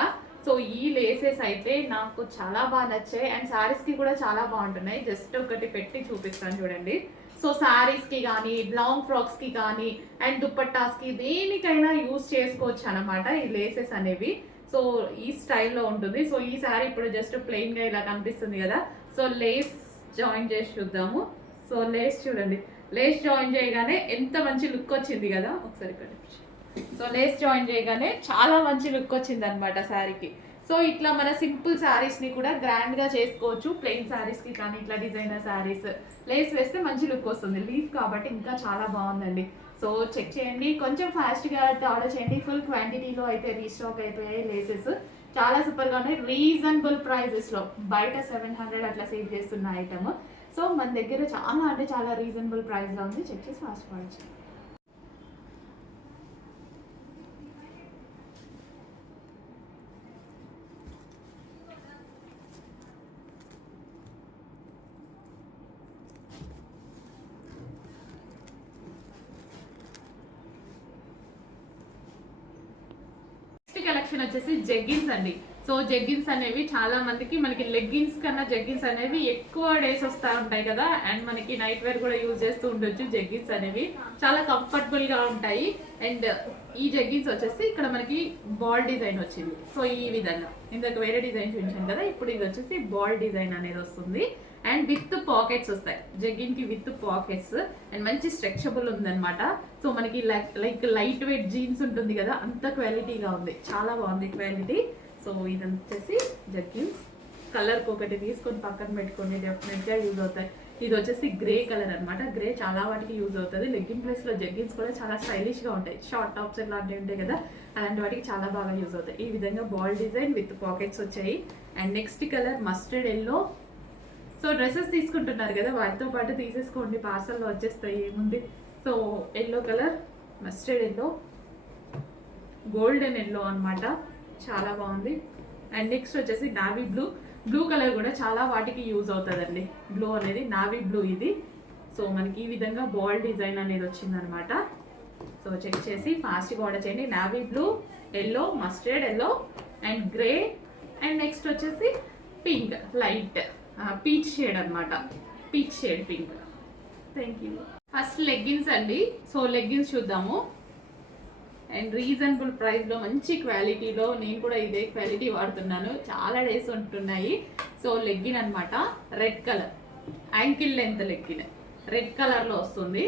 సో ఈ లేసెస్ అయితే నాకు చాలా బాగా నచ్చాయి. అండ్ శారీస్కి కూడా చాలా బాగుంటున్నాయి. జస్ట్ ఒకటి పెట్టి చూపిస్తాను చూడండి. సో శారీస్కి కానీ, లాంగ్ ఫ్రాక్స్కి కానీ, అండ్ దుప్పట్టాస్కి, దేనికైనా యూజ్ చేసుకోవచ్చు అనమాట ఈ లేసెస్ అనేవి. సో ఈ స్టైల్లో ఉంటుంది. సో ఈ శారీ ఇప్పుడు జస్ట్ ప్లెయిన్గా ఇలా కనిపిస్తుంది కదా. సో లేస్ జాయిన్ చేసి చూద్దాము. సో లేస్ చూడండి, లేస్ జాయిన్ చేయగానే ఎంత మంచి లుక్ వచ్చింది కదా, ఒకసారి కనిపించి. సో లేస్ జాయిన్ చేయగానే చాలా మంచి లుక్ వచ్చింది అనమాట శారీకి. సో ఇట్లా మన సింపుల్ శారీస్ని కూడా గ్రాండ్గా చేసుకోవచ్చు. ప్లెయిన్ శారీస్కి కానీ ఇట్లా డిజైనర్ శారీస్ లేస్ వేస్తే మంచి లుక్ వస్తుంది. లీఫ్ కాబట్టి ఇంకా చాలా బాగుందండి. సో చెక్ చేయండి, కొంచెం ఫాస్ట్గా ఆర్డర్ చేయండి. ఫుల్ క్వాంటిటీలో అయితే రీస్టాక్ అయిపోయాయి లేసెస్. చాలా సూపర్గా ఉన్నాయి, రీజనబుల్ ప్రైజెస్లో. బయట 700 అట్లా సేవ్ చేస్తున్న ఐటమ్. సో మన దగ్గర చాలా అంటే చాలా రీజనబుల్ ప్రైస్లో ఉంది. చెక్ చేసి ఫాస్ట్ ఆర్డర్ చేయండి. కలెక్షన్ వచ్చేసి జెగ్గిన్స్ అండి. సో జెగ్గిన్స్ అనేవి చాలా మందికి, మనకి లెగ్గిన్స్ కన్నా జెగ్గిన్స్ అనేవి ఎక్కువ డేస్ వస్తూ ఉంటాయి కదా. అండ్ మనకి నైట్ వేర్ కూడా యూజ్ చేస్తూ ఉండొచ్చు. జెగ్గిన్స్ అనేవి చాలా కంఫర్టబుల్ గా ఉంటాయి. అండ్ ఈ జెగ్గిన్స్ వచ్చేసి ఇక్కడ మనకి బాల్ డిజైన్ వచ్చింది. సో ఈ విధంగా ఇందాక వేరే డిజైన్ చూపించాను కదా, ఇప్పుడు ఇది వచ్చేసి బాల్ డిజైన్ అనేది వస్తుంది. అండ్ విత్ పాకెట్స్ వస్తాయి జెగ్గిన్ కి, విత్ పాకెట్స్. అండ్ మంచి స్ట్రెచబుల్ ఉందన్నమాట. సో మనకి లైక్ లైట్ వెయిట్ జీన్స్ ఉంటుంది కదా, అంత క్వాలిటీగా ఉంది, చాలా బాగుంది క్వాలిటీ. సో ఇది వచ్చేసి జెగ్గిన్స్. కలర్కి ఒకటి తీసుకొని పక్కన పెట్టుకోండి, డెఫినెట్గా యూజ్ అవుతాయి. ఇది వచ్చేసి గ్రే కలర్ అనమాట. గ్రే చాలా వాటికి యూజ్ అవుతుంది. లెగ్గిన్ ప్లేస్లో జెగ్గిన్స్ కూడా చాలా స్టైలిష్గా ఉంటాయి. షార్ట్ టాప్స్ ఇలాంటివి ఉంటాయి కదా, అలాంటి వాటికి చాలా బాగా యూజ్ అవుతాయి. ఈ విధంగా బాల్ డిజైన్ విత్ పాకెట్స్ వచ్చాయి. And next colour mustard yellow. So dresses తీసుకుంటున్నారు కదా, వాటితో పాటు తీసేసుకోండి, పార్సల్లో వచ్చేస్తాయి, ఏముంది. So yellow colour, mustard yellow, golden yellow అనమాట, చాలా బాగుంది. అండ్ నెక్స్ట్ వచ్చేసి నావీ బ్లూ. బ్లూ కలర్ కూడా చాలా వాటికి యూజ్ అవుతుందండి. బ్లూ అనేది నావీ బ్లూ ఇది. సో మనకి ఈ విధంగా బాల్ డిజైన్ అనేది వచ్చిందనమాట. సో చెక్ చేసి ఫాస్ట్గా ఆర్డర్ చేయండి. Navy blue, yellow, mustard yellow and grey and next వచ్చేసి పింక్, లైట్ పీచ్ షేడ్ అనమాట, peach shade pink. Thank you. First leggings అండి. సో లెగ్గిన్స్ చూద్దాము. అండ్ రీజనబుల్ ప్రైస్లో మంచి క్వాలిటీలో, నేను కూడా ఇదే క్వాలిటీ వాడుతున్నాను, చాలా డేస్ ఉంటున్నాయి. సో లెగ్గిన్ అనమాట, red colour, ankle length legging, red కలర్లో వస్తుంది.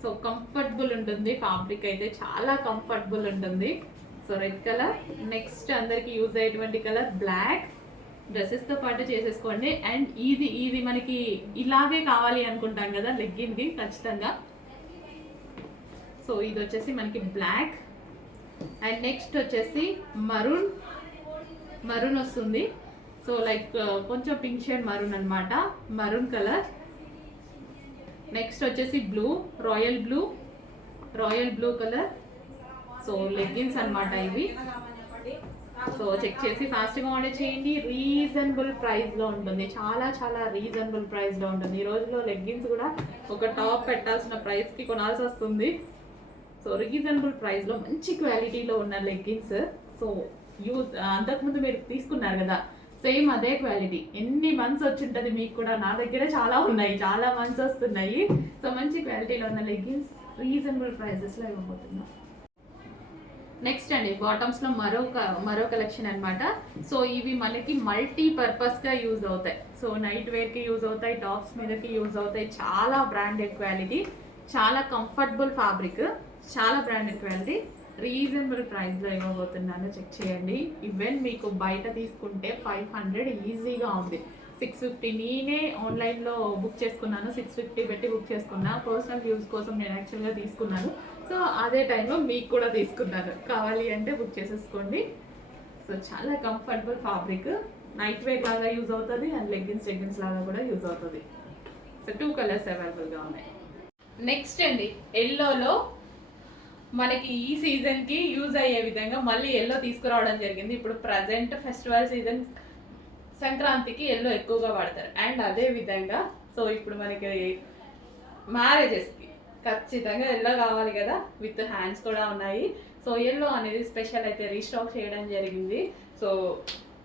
సో కంఫర్టబుల్ ఉంటుంది, ఫ్యాబ్రిక్ అయితే చాలా కంఫర్టబుల్ ఉంటుంది. So red colour. నెక్స్ట్ అందరికి యూజ్ అయ్యేటువంటి కలర్ బ్లాక్. డ్రెస్సెస్తో పాటు చేసేసుకోండి. అండ్ ఇది మనకి ఇలాగే కావాలి అనుకుంటాం కదా లెగ్గిన్కి, ఖచ్చితంగా. సో ఇది వచ్చేసి మనకి బ్లాక్. అండ్ నెక్స్ట్ వచ్చేసి మరూన్ వస్తుంది. సో లైక్ కొంచెం పింక్ షేడ్ మరూన్ అనమాట, మరూన్ కలర్. నెక్స్ట్ వచ్చేసి blue, royal blue colour. So leggings అనమాట ఇవి. సో చెక్ చేసి ఫాస్ట్గా ఆర్డర్ చేయండి. రీజనబుల్ ప్రైస్లో ఉంటుంది, చాలా చాలా రీజనబుల్ ప్రైస్లో ఉంటుంది. ఈ రోజులో లెగ్గిన్స్ కూడా ఒక టాప్ పెట్టాల్సిన ప్రైస్కి కొనాల్సి వస్తుంది. సో రీజనబుల్ ప్రైస్లో మంచి క్వాలిటీలో ఉన్న లెగ్గిన్స్. సో అంతకుముందు మీరు తీసుకున్నారు కదా, సేమ్ అదే క్వాలిటీ. ఎన్ని మంత్స్ వచ్చింటుంది మీకు కూడా, నా దగ్గర చాలా ఉన్నాయి, చాలా మంత్స్ వస్తున్నాయి. సో మంచి క్వాలిటీలో ఉన్న లెగ్గిన్స్ రీజనబుల్ ప్రైజెస్లో ఇవ్వబోతున్నా. నెక్స్ట్ అండి బాటమ్స్లో మరో కలెక్షన్ అనమాట. సో ఇవి మనకి మల్టీపర్పస్గా యూజ్ అవుతాయి. సో నైట్ వేర్కి యూజ్ అవుతాయి, టాప్స్ మీదకి యూజ్ అవుతాయి. చాలా బ్రాండెడ్ క్వాలిటీ, చాలా కంఫర్టబుల్ ఫ్యాబ్రిక్, చాలా బ్రాండెడ్ క్వాలిటీ, రీజనబుల్ ప్రైస్లో ఇవ్వబోతున్నాను. చెక్ చేయండి. ఈవెన్ మీకు బయట తీసుకుంటే 500 ఈజీగా ఉంది. 650 నేనే ఆన్లైన్లో బుక్ చేసుకున్నాను, 650 పెట్టి బుక్ చేసుకున్నా. పర్సనల్ యూజ్ కోసం నేను యాక్చువల్గా తీసుకున్నాను. సో అదే టైంలో మీకు కూడా తీసుకున్నాను, కావాలి అంటే బుక్ చేసేసుకోండి. సో చాలా కంఫర్టబుల్ ఫ్యాబ్రిక్, నైట్ వేర్ లాగా యూజ్ అవుతుంది అండ్ లెగ్గిన్స్ లాగా కూడా యూజ్ అవుతుంది. సో 2 కలర్స్ అవైలబుల్గా ఉన్నాయి. నెక్స్ట్ అండి ఎల్లోలో మనకి ఈ సీజన్కి యూజ్ అయ్యే విధంగా మళ్ళీ ఎల్లో తీసుకురావడం జరిగింది. ఇప్పుడు ప్రజెంట్ ఫెస్టివల్ సీజన్, సంక్రాంతికి ఎల్లో ఎక్కువగా వాడతారు. అండ్ అదే విధంగా సో ఇప్పుడు మనకి మ్యారేజెస్కి ఖచ్చితంగా ఎల్లో కావాలి కదా, విత్ హ్యాండ్స్ కూడా ఉన్నాయి. సో ఎల్లో అనేది స్పెషల్ అయితే రీస్టాక్ చేయడం జరిగింది. సో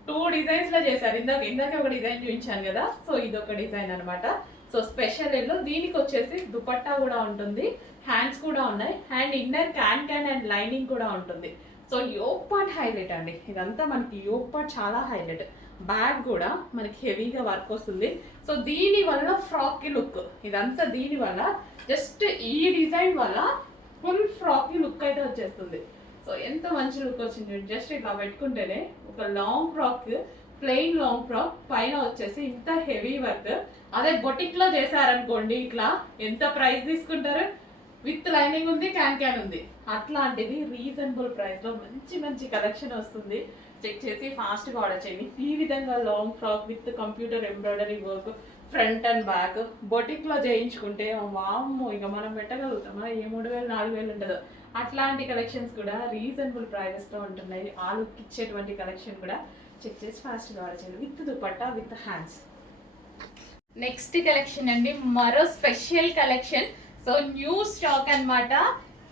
2 డిజైన్స్లో చేశారు. ఇందాక ఒక డిజైన్ చూపించాను కదా, సో ఇది ఒక డిజైన్ అనమాట. So special yellow. దీనికి వచ్చేసి దుపట్టా కూడా ఉంటుంది, హ్యాండ్స్ కూడా ఉన్నాయి, and inner can and lining కూడా ఉంటుంది. సో యోక్ పార్ట్ హైలైట్ అండి, ఇదంతా మనకి యోక్ పార్ట్ చాలా హైలైట్. బ్యాగ్ కూడా మనకి హెవీగా వర్క్ వస్తుంది. సో దీని వల్ల ఫ్రాక్కి లుక్, ఇదంతా దీని వల్ల జస్ట్ ఈ డిజైన్ వల్ల ఫుల్ ఫ్రాక్కి లుక్ అయితే వచ్చేస్తుంది. సో ఎంత మంచి లుక్ వచ్చింది. జస్ట్ ఇట్లా పెట్టుకుంటేనే ఒక long frock, plain long frock, పైన వచ్చేసి ఇంత హెవీ వర్క్. అదే బొటిక్లో చేశారనుకోండి ఇట్లా ఎంత ప్రైస్ తీసుకుంటారు, విత్ లైనింగ్ ఉంది, క్యాన్ ఉంది. అట్లాంటిది రీజనబుల్ ప్రైస్లో మంచి కలెక్షన్ వస్తుంది. చెక్ చేసి ఫాస్ట్గా ఆర్డర్ చేయండి. ఈ విధంగా long frock with computer embroidery work, front and back బొటిక్లో చేయించుకుంటే వామ్మో ఇక మనం పెట్టగలుగుతామా, ఏ 3000 4000 ఉండదు. అట్లాంటి కలెక్షన్స్ కూడా రీజనబుల్ ప్రైజెస్లో ఉంటున్నాయి. ఆ లుక్ ఇచ్చేటువంటి కలెక్షన్ కూడా చెక్ చేసి ఫాస్ట్గా ఆర్డర్ చేయండి, with dupatta with hands. Next collection అండి, మరో special collection. So new stock అన్నమాట.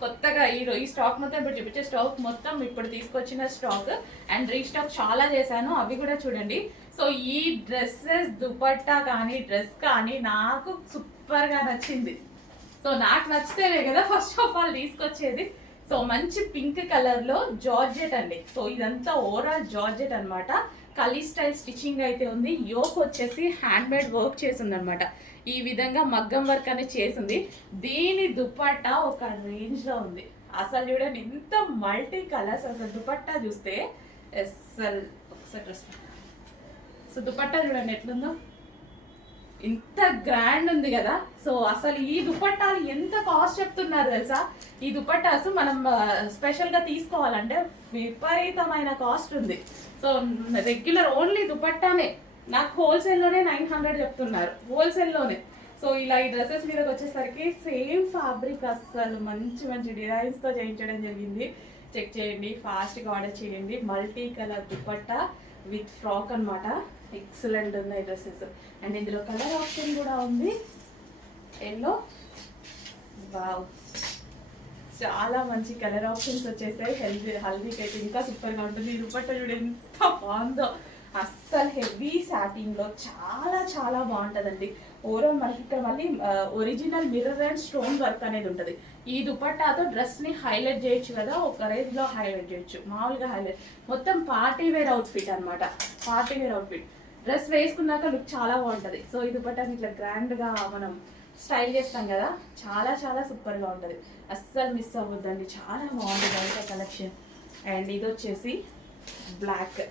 కొత్తగా ఈ స్టాక్ మొత్తం ఇప్పుడు చూపించే స్టాక్ మొత్తం ఇప్పుడు తీసుకొచ్చిన స్టాక్. అండ్ రీస్టాక్ చాలా చేశాను, అవి కూడా చూడండి. సో ఈ డ్రెస్సెస్ దుపట్టా కానీ డ్రెస్ కానీ నాకు సూపర్గా నచ్చింది. సో నాకు నచ్చితేనే కదా ఫస్ట్ ఆఫ్ ఆల్ తీసుకొచ్చేది. సో మంచి పింక్ కలర్లో జార్జెట్ అండి. సో ఇదంతా ఓవరాల్ జార్జెట్ అనమాట. కలీ స్టైల్ స్టిచ్చింగ్ అయితే ఉంది. యోక్ వచ్చేసి హ్యాండ్ మేడ్ వర్క్ చేసింది అనమాట. ఈ విధంగా మగ్గం వర్క్ అనేది చేసింది. దీని దుపట్టా ఒక రేంజ్లో ఉంది. అసలు చూడండి ఇంత మల్టీ కలర్స్. అసలు దుపట్టా చూస్తే అసలు ఒకసారి డ్రెస్. సో దుపట్టా చూడండి ఎట్లుందో, ఇంత గ్రాండ్ ఉంది కదా. సో అసలు ఈ దుపట్టాలు ఎంత కాస్ట్ చెప్తున్నారు తెలుసా? ఈ దుపట్టాస్ మనం స్పెషల్గా తీసుకోవాలంటే విపరీతమైన కాస్ట్ ఉంది. సో రెగ్యులర్ ఓన్లీ దుపట్టానే నాకు హోల్సేల్లోనే 900 చెప్తున్నారు, హోల్సేల్లోనే. సో ఇలా ఈ డ్రెస్సెస్ మీదకి వచ్చేసరికి సేమ్ ఫ్యాబ్రిక్, అస్సలు మంచి మంచి డిజైన్స్తో చేయించడం జరిగింది. చెక్ చేయండి, ఫాస్ట్గా ఆర్డర్ చేయండి. Multi colour dupatta with frock అనమాట. ఎక్సలెంట్ ఉన్నాయి డ్రెస్సెస్. అండ్ ఇందులో కలర్ ఆప్షన్ కూడా ఉంది, ఎల్లో. వావ్, చాలా మంచి కలర్ ఆప్షన్స్ వచ్చేసాయి. హల్దీకి అయితే ఇంకా సూపర్గా ఉంటుంది. ఈ దుపట్టా చూడ ఎంత బాగుందో, అస్సలు హెవీ సాటిన్లో చాలా చాలా బాగుంటుందండి. ఓవరాల్ మనకి ఇక్కడ మళ్ళీ original mirror and stone work అనేది ఉంటుంది. ఈ దుపట్టాతో డ్రెస్ని హైలైట్ చేయొచ్చు కదా, ఒక రేంజ్లో హైలైట్ చేయొచ్చు. మామూలుగా హైలైట్ మొత్తం పార్టీ వేర్ అవుట్ఫిట్ అనమాట. పార్టీ వేర్ అవుట్ఫిట్ డ్రెస్ వేసుకున్నాక లుక్ చాలా బాగుంటుంది. సో ఈ దుపట్టాని ఇట్లా గ్రాండ్గా మనం స్టైల్ చేస్తాం కదా, చాలా చాలా సూపర్గా ఉంటుంది. అస్సలు మిస్ అవ్వద్దండి, చాలా బాగుంటుంది అయితే కలెక్షన్. అండ్ ఇది వచ్చేసి బ్లాక్.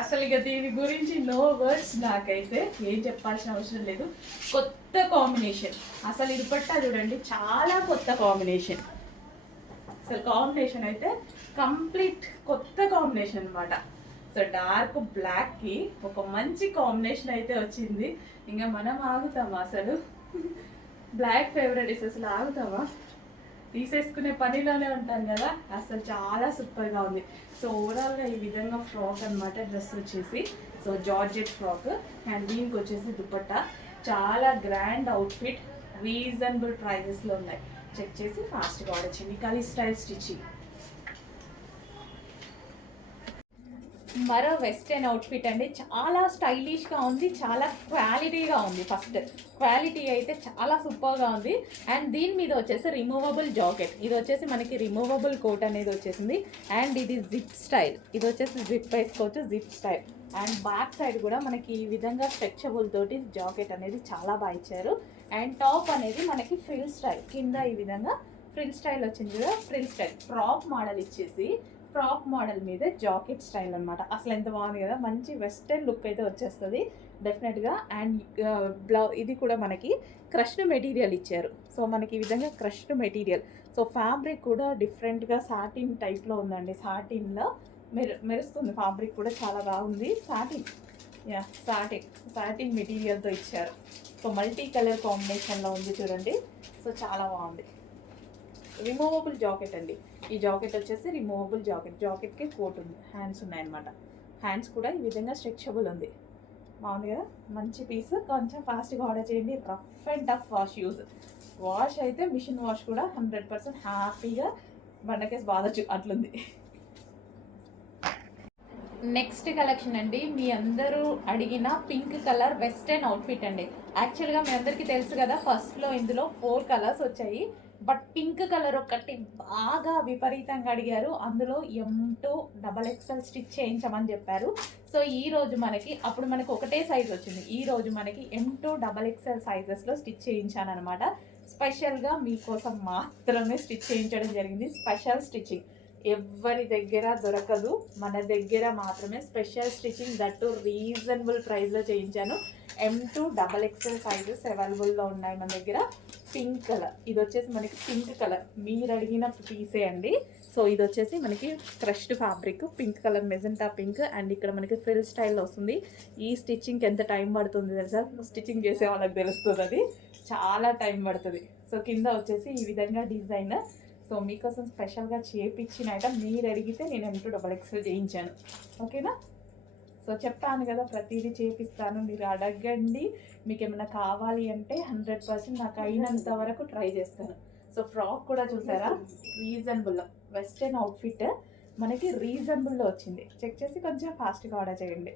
అసలు ఇక దీని గురించి నో వర్డ్స్, నాకైతే ఏం చెప్పాల్సిన అవసరం లేదు. కొత్త కాంబినేషన్, అసలు ఇది పట్టా చూడండి, చాలా కొత్త కాంబినేషన్. అసలు కాంబినేషన్ అయితే కంప్లీట్ కొత్త కాంబినేషన్ అనమాట. సో డార్క్ బ్లాక్కి ఒక మంచి కాంబినేషన్ అయితే వచ్చింది. ఇంకా మనం ఆగుతామా అసలు? బ్లాక్ ఫేవరెట్ అసలు ఆగుతామా? తీసేసుకునే పనిలోనే ఉంటాం కదా. అసలు చాలా సూపర్గా ఉంది. సో ఓవరాల్గా ఈ విధంగా ఫ్రాక్ అనమాట. డ్రెస్ వచ్చేసి సో జార్జెట్ ఫ్రాక్. అండ్ దీనికి వచ్చేసి దుపట్టా. చాలా గ్రాండ్ అవుట్ఫిట్, రీజనబుల్ ప్రైజెస్లో ఉన్నాయి. చెక్ చేసి ఫాస్ట్గా ఆర్డర్ చేయండి. కలీ స్టైల్ స్టిచ్చింగ్. మరో వెస్టర్న్ అవుట్ఫిట్ అండి, చాలా స్టైలిష్గా ఉంది, చాలా క్వాలిటీగా ఉంది. ఫస్ట్ క్వాలిటీ అయితే చాలా సూపర్గా ఉంది. అండ్ దీని మీద వచ్చేసి రిమూవబుల్ జాకెట్. ఇది వచ్చేసి మనకి రిమూవబుల్ కోట్ అనేది వచ్చేసింది. అండ్ ఇది జిప్ స్టైల్, ఇది వచ్చేసి జిప్ వేసుకోవచ్చు, zip style. And back side కూడా మనకి ఈ విధంగా స్ట్రెచబుల్ తోటి జాకెట్ అనేది చాలా బాగా ఇచ్చారు. అండ్ టాప్ అనేది మనకి ఫ్రిల్ స్టైల్, కింద ఈ విధంగా ఫ్రిల్ స్టైల్ వచ్చింది కదా, ఫ్రిల్ స్టైల్ ఫ్రాక్ మోడల్ ఇచ్చేసి ఫ్రాక్ మోడల్ మీద జాకెట్ స్టైల్ అనమాట. అసలు ఎంత బాగుంది కదా, మంచి వెస్టర్న్ లుక్ అయితే వచ్చేస్తుంది డెఫినెట్గా. అండ్ ఇది కూడా మనకి క్రష్డ్ మెటీరియల్ ఇచ్చారు. సో మనకి ఈ విధంగా క్రష్డ్ మెటీరియల్. సో ఫ్యాబ్రిక్ కూడా డిఫరెంట్గా సాటిన్ టైప్లో ఉందండి. సాటిన్లో మెరుస్తుంది ఫ్యాబ్రిక్ కూడా, చాలా బాగుంది. సాటిన్, యా సాటిన్ మెటీరియల్తో ఇచ్చారు. సో మల్టీ కలర్ కాంబినేషన్లో ఉంది చూడండి. సో చాలా బాగుంది. రిమూవబుల్ జాకెట్ అండి. ఈ జాకెట్ వచ్చేసి రిమూవబుల్ జాకెట్. జాకెట్కి కోట్ ఉంది, హ్యాండ్స్ ఉన్నాయన్నమాట. హ్యాండ్స్ కూడా ఈ విధంగా స్ట్రెచబుల్ ఉంది. బాగుంది కదా, మంచి పీస్. కొంచెం ఫాస్ట్గా ఆర్డర్ చేయండి. Rough and tough wash use. Wash అయితే మిషన్ వాష్ కూడా 100% హ్యాపీగా బండకేసి బాధచ్చు, అట్లుంది. నెక్స్ట్ కలెక్షన్ అండి, మీ అందరూ అడిగిన పింక్ కలర్ వెస్టర్న్ అవుట్ఫిట్ అండి. యాక్చువల్గా మీ అందరికీ తెలుసు కదా, ఫస్ట్లో ఇందులో 4 కలర్స్ వచ్చాయి. బట్ పింక్ కలర్ ఒకటి బాగా విపరీతంగా అడిగారు. అందులో M2 XXL స్టిచ్ చేయించమని చెప్పారు. సో ఈరోజు మనకి, అప్పుడు మనకి ఒకటే సైజ్ వచ్చింది, ఈరోజు మనకి M2 XXL సైజెస్లో స్టిచ్ చేయించాను అనమాట. స్పెషల్గా మీకోసం మాత్రమే స్టిచ్ చేయించడం జరిగింది. స్పెషల్ స్టిచ్చింగ్ ఎవరి దగ్గర దొరకదు, మన దగ్గర మాత్రమే స్పెషల్ స్టిచ్చింగ్, దట్టు రీజనబుల్ ప్రైస్లో చేయించాను. M2 XXL సైజెస్ అవైలబుల్లో ఉన్నాయి మన దగ్గర. పింక్ కలర్, ఇది వచ్చేసి మనకి పింక్ కలర్ మీరు అడిగిన పీసే అండి. సో ఇది వచ్చేసి మనకి crushed fabric, pink colour, magenta pink. And ఇక్కడ మనకి ఫ్రిల్ స్టైల్లో వస్తుంది. ఈ స్టిచ్చింగ్కి ఎంత టైం పడుతుంది తెలుసా? స్టిచ్చింగ్ చేసే వాళ్ళకి తెలుస్తుంది, అది చాలా టైం పడుతుంది. సో కింద వచ్చేసి ఈ విధంగా డిజైన్. సో మీకోసం స్పెషల్గా చేయించిన ఐటమ్, మీరు అడిగితే నేను M2 XXL చేయించాను. ఓకేనా? సో చెప్పాను కదా, ప్రతిదీ చేపిస్తాను, మీరు అడగండి. మీకు ఏమైనా కావాలి అంటే 100% నాకు అయినంత వరకు ట్రై చేస్తాను. సో ఫ్రాక్ కూడా చూసారా, రీజనబుల్ వెస్టర్న్ అవుట్ఫిట్ మనకి రీజనబుల్లో వచ్చింది. చెక్ చేసి కొంచెం ఫాస్ట్గా ఆర్డర్ చేయండి.